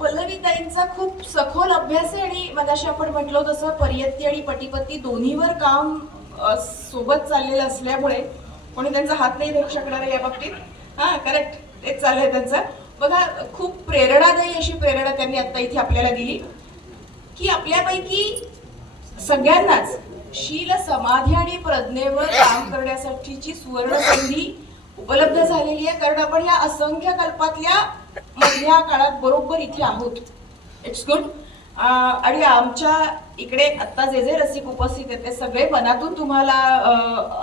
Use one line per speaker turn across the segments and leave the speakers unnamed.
पल्लवीताईंचा खूप सखोल अभ्यास आहे आणि मगाशी आपण म्हटलो तसं पर्यत्ती आणि पटीपत्ती दोन्हीवर काम सोबत चाललेलं असल्यामुळे कोणी त्यांचा हात नाही धरू शकणार आहे या बाबतीत. हां करेक्ट तेच चाललंय त्यांचं. बघा खूप प्रेरणादायी अशी प्रेरणा त्यांनी आत्ता इथे आपल्याला दिली की आपल्यापैकी सगळ्यांनाच शील समाधी आणि प्रज्ञेवर काम करण्यासाठीची सुवर्ण संधी उपलब्ध झालेली आहे. कारण आपण या असंख्य कल्पातल्या मधल्या काळात बरोबर इथे आहोत. इट्स गुड आणि आमच्या इकडे आत्ता जे जे रसिक उपस्थित आहेत ते सगळे मनातून तुम्हाला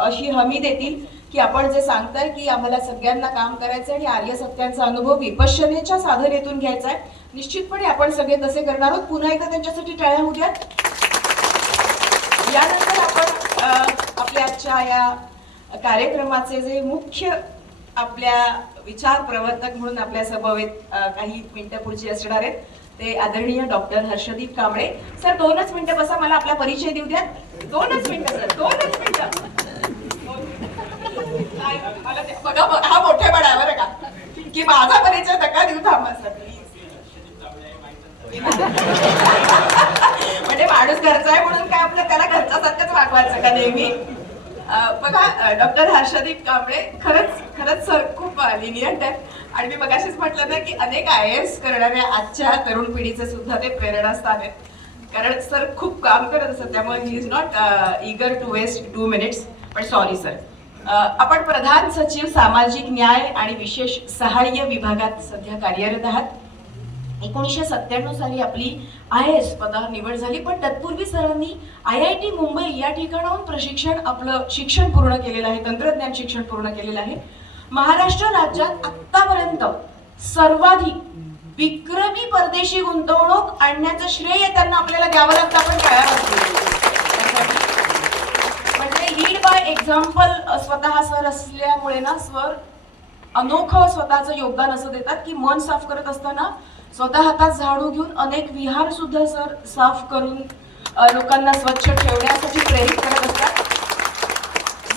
अशी हमी देतील की आपण जे सांगताय की आम्हाला सगळ्यांना काम करायचं आणि आर्य सत्यांचा अनुभव विपश्यनेच्या साधनेतून घ्यायचा आहे निश्चितपणे आपण सगळे तसे करणार आहोत. पुन्हा एकदा त्यांच्यासाठी टाळ्या होऊ द्या यानंतर आपण आपल्या आजच्या या कार्यक्रमाचे जे मुख्य आपल्या विचार प्रवर्तक म्हणून आपल्या सभेत काही मिनिटं पुढची असणार आहेत. ते आदरणीय डॉक्टर हर्षदीप कांबळे. सर दोनच मिनिटं बसा मला आपला परिचय देऊ द्या. दोनच मिनिटं सर दोनच मिनिटं. मला बघा हा मोठेपणा आहे बरं का. की माझा परिचय नका देऊ थांबा सर प्लीज म्हणजे माणूस घरचा आहे म्हणून काय आपलं त्याला घरच्यासारखंच वागवायचं का नेहमी? बघा डॉक्टर हर्षदीप कांबळे खरंच खरंच सर खूप लिनियंट आहेत. आणि मी मगाशीच म्हटलं ना की अनेक आय एस करणाऱ्या आजच्या तरुण पिढीचे सुद्धा ते प्रेरणास्थान आहेत कारण सर खूप काम करत असतात त्यामुळे he is not eager to waste two minutes पण सॉरी सर आपण प्रधान सचिव सामाजिक न्याय आणि विशेष सहाय्य विभागात सध्या कार्यरत आहात. एकोणीसशे सत्त्याण्णव साली आपली आय एस पदावर निवड झाली. पण तत्पूर्वी सरांनी आय आय टी मुंबई या ठिकाणाहून प्रशिक्षण आपलं शिक्षण पूर्ण केलेलं आहे तंत्रज्ञान शिक्षण पूर्ण केलेलं आहे. महाराष्ट्र राज्यात आत्तापर्यंत सर्वाधिक विक्रमी परदेशी गुंतवणूक आणण्याचं श्रेय त्यांना आपल्याला द्यावं लागतं. आपण काय म्हणजे लीड बाय एक्झाम्पल स्वतः सर असल्यामुळे ना सर अनोखं स्वतःचं योगदान असं देतात की मन साफ करत असताना स्वतः हातात झाडू घेऊन अनेक विहार सुद्धा सर साफ करून लोकांना स्वच्छ ठेवण्यासाठी प्रेरित करत असतात.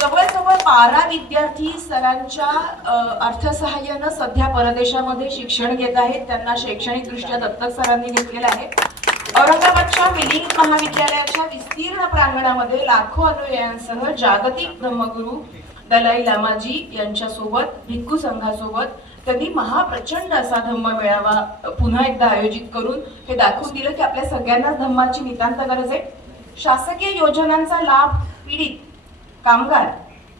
जवळजवळ बारा विद्यार्थी सरांच्या अर्थसहाय्यानं सध्या परदेशामध्ये शिक्षण घेत आहेत. त्यांना शैक्षणिकदृष्ट्या दत्तक सरांनी घेतलेलं आहे. औरंगाबादच्या मिलिंद महाविद्यालयाच्या विस्तीर्ण प्रांगणामध्ये लाखो अनुयायांसह जागतिक ब्रह्मगुरू दलाई लामाजी यांच्यासोबत भिक्खू संघासोबत त्यांनी महाप्रचंड असा धम्म मेळावा पुन्हा एकदा आयोजित करून हे दाखवून दिलं की आपल्या सगळ्यांनाच धम्माची नितांत गरज आहे. शासकीय योजनांचा लाभ पीडित कामगार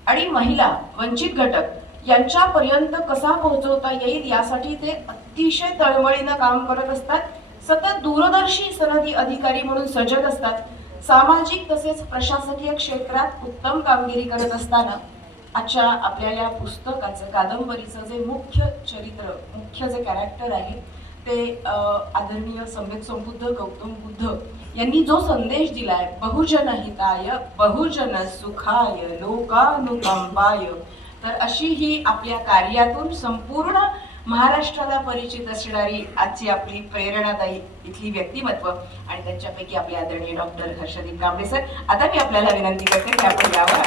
आणि महिला वंचित घटक यांच्यापर्यंत कसा पोहोचवता येईल यासाठी ते अतिशय तळमळीनं काम करत असतात. सतत दूरदर्शी सनदी अधिकारी म्हणून सजग असतात. सामाजिक तसेच प्रशासकीय क्षेत्रात उत्तम कामगिरी करत असताना आजच्या आपल्या या पुस्तकाचं कादंबरीचं जे मुख्य चरित्र मुख्य जे कॅरेक्टर आहे ते अं, आदरणीय संवेद संबुद्ध गौतम बुद्ध यांनी जो संदेश दिलाय बहुजन हिताय बहुजन सुखाय लोकानुकंपाय. तर अशी ही आपल्या कार्यातून संपूर्ण महाराष्ट्राला परिचित असणारी आजची आपली प्रेरणादायी इथली व्यक्तिमत्व आणि त्यांच्यापैकी आपले आदरणीय डॉक्टर हर्षदीप कांबळे सर आता मी आपल्याला विनंती करते की आपण यावं